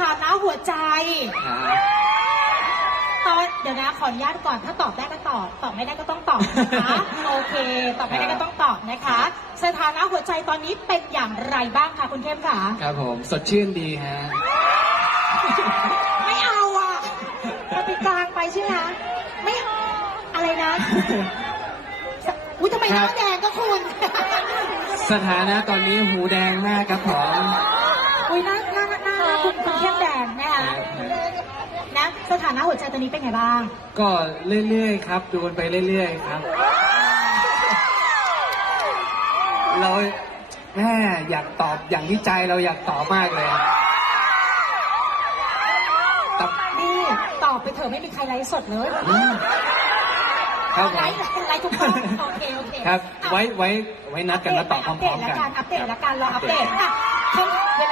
ครับตอนเดี๋ยวนะขออนุญาตก่อน ถ้าตอบได้ก็ตอบ ตอบไม่ได้ก็ต้องตอบนะคะ โอเค ตอบไม่ได้ก็ต้องตอบนะคะ สถานะหัวใจตอนนี้เป็นอย่างไรบ้างคะคุณเข้มค่ะครับผม สดชื่นดีฮะ ไม่เอาอะมันเป็นกลางไปใช่ไหมไม่อะไรนะอุ้ยทำไมหน้าแดงก็คุณ สถานะตอนนี้หูแดงมากครับผมอุ้ยหน้า คุณคุณเข้มแดงนะคะนะสถานะหัวใจตอนนี้เป็นไงบ้าง ก็เรื่อยๆครับ ดูกันไปเรื่อยๆครับ เราแม่อยากตอบอย่างที่ใจเราอยากตอบมากเลยแต่นี่ตอบไปเถอะไม่มีใครไลฟ์สดเลยอืมครับผไลม ฟ์ไลฟ์ทุกคนโอเคโอเคครับไว้ไว้ไว้นัดกันมาตอบพร้อมๆกัน อัปเดตละกันอัปเดตละกันรออัปเดตค่ะ